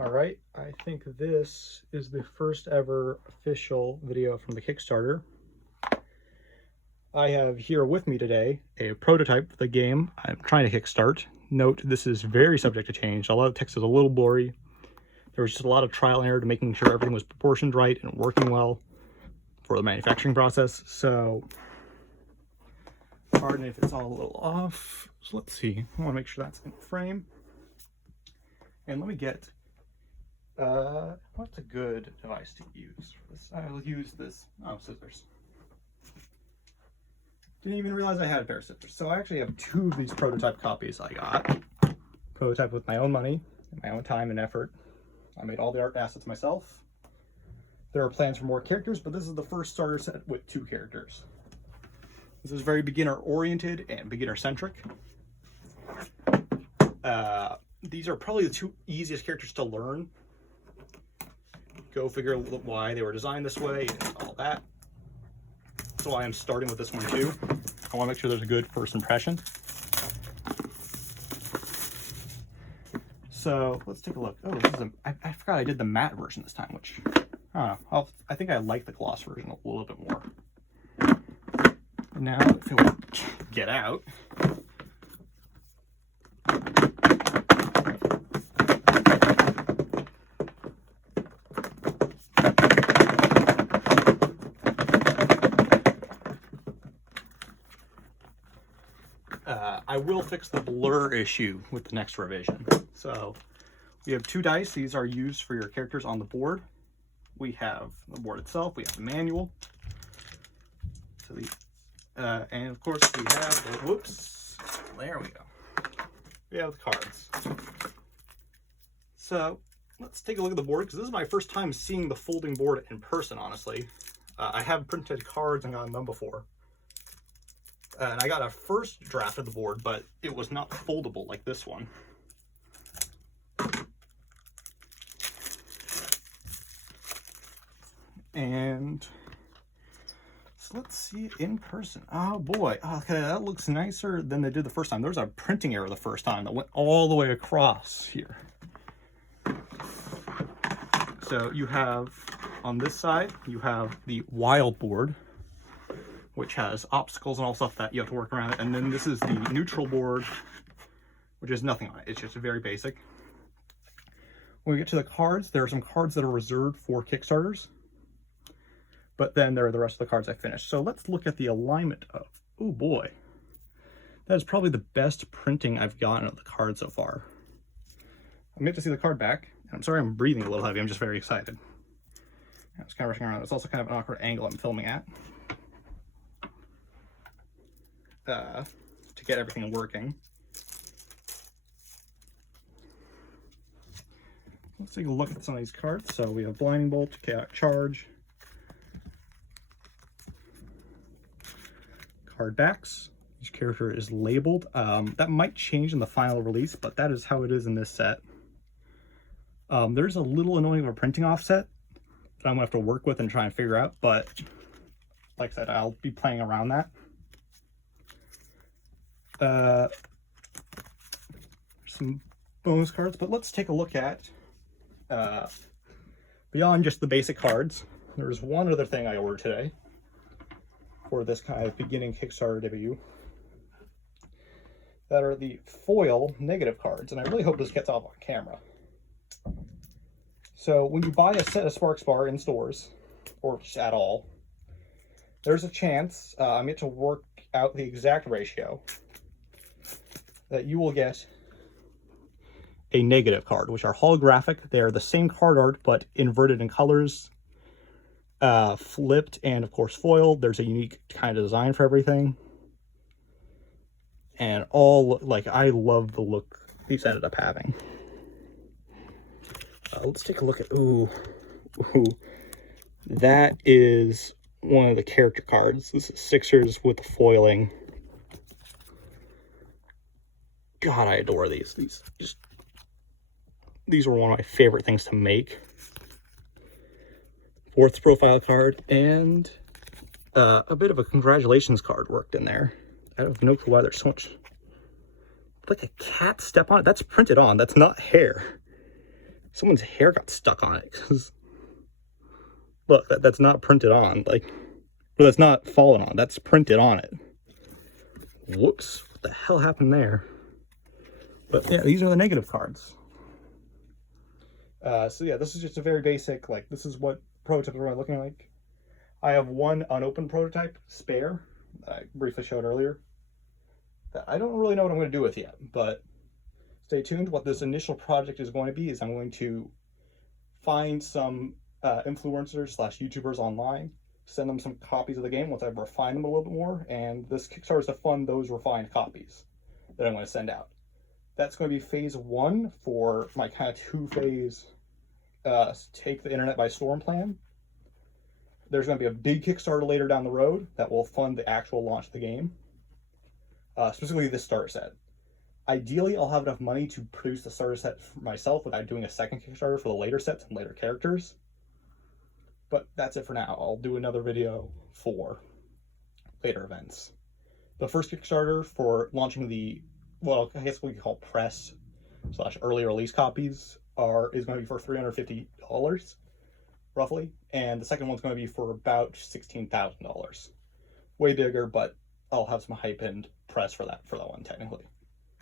All right, I think this is the first ever official video from the Kickstarter. I have here with me today a prototype for the game I'm trying to kickstart. Note, this is very subject to change. A lot of the text is a little blurry. There was just a lot of trial and error to making sure everything was proportioned right and working well for the manufacturing process. So, pardon if it's all a little off. So let's see. I want to make sure that's in frame. And let me get what's a good device to use for this? I'll use this. Oh, scissors. Didn't even realize I had a pair of scissors. So I actually have two of these prototype copies I got. Prototype with my own money, and my own time and effort. I made all the art assets myself. There are plans for more characters, but this is the first starter set with 2 characters. This is very beginner oriented and beginner centric. These are probably the 2 easiest characters to learn. Go figure why they were designed this way and all that. That's why I'm starting with this one too. I want to make sure there's a good first impression. So let's take a look. Oh, this is I forgot I did the matte version this time, which I don't know. I think I like the gloss version a little bit more. Now, if it will get out. I will fix the blur issue with the next revision. So we have 2 dice. These are used for your characters on the board. We have the board itself. We have the manual. So and of course we have the, whoops, there we go. We have the cards. So let's take a look at the board, because this is my first time seeing the folding board in person, honestly. I have printed cards and gotten them before. And I got a first draft of the board, but it was not foldable like this one. And so let's see it in person. Oh boy, okay, that looks nicer than they did the first time. There was a printing error the first time that went all the way across here. So you have, on this side, you have the wild board, which has obstacles and all stuff that you have to work around. And then this is the neutral board, which has nothing on it. It's just very basic. When we get to the cards, there are some cards that are reserved for Kickstarters, but then there are the rest of the cards I finished. So let's look at the alignment of, oh boy, that is probably the best printing I've gotten of the card so far. I'm going to see the card back. I'm sorry I'm breathing a little heavy, I'm just very excited. I was kind of rushing around. It's also kind of an awkward angle I'm filming at. To get everything working. Let's take a look at some of these cards. So we have Blinding Bolt, Chaotic Charge, card backs. Each character is labeled. That might change in the final release, but that is how it is in this set. There's a little annoying of a printing offset that I'm gonna have to work with and try and figure out, but like I said, I'll be playing around that. Some bonus cards, but let's take a look at beyond just the basic cards. There's one other thing I ordered today for this kind of beginning Kickstarter debut, that are the foil negative cards, and I really hope this gets off on camera. So when you buy a set of Spar in stores, or just at all, there's a chance, I'm yet to work out the exact ratio, that you will get a negative card, which are holographic. They're the same card art, but inverted in colors, flipped, and of course foiled. There's a unique kind of design for everything. And all, like, I love the look these ended up having. Let's take a look at, ooh, that is one of the character cards. This is Sixers with the foiling. God, I adore these. These were one of my favorite things to make. 4th profile card, and a bit of a congratulations card worked in there. I have no clue why there's so much, like a cat step on it. That's printed on, that's not hair. someone's hair got stuck on it. Cause look, that's not printed on. Like, well, that's not fallen on. That's printed on it. Whoops! What the hell happened there? But yeah, these are the negative cards. So yeah, this is just a very basic, like, this is what prototypes are looking like. I have one unopened prototype, Spare, that I briefly showed earlier, that I don't really know what I'm going to do with yet, but stay tuned. What this initial project is going to be is I'm going to find some influencers slash YouTubers online, send them some copies of the game once I've refined them a little bit more, and this Kickstarter is to fund those refined copies that I'm going to send out. That's going to be phase one for my kind of two-phase take the internet by storm plan. There's going to be a big Kickstarter later down the road that will fund the actual launch of the game, specifically this starter set. Ideally, I'll have enough money to produce the starter set for myself without doing a second Kickstarter for the later sets and later characters. But that's it for now. I'll do another video for later events. The first Kickstarter for launching the, well, I guess we could call press / early release copies is going to be for $350 roughly, and the second one's going to be for about $16,000. Way bigger, but I'll have some hype and press for that one technically.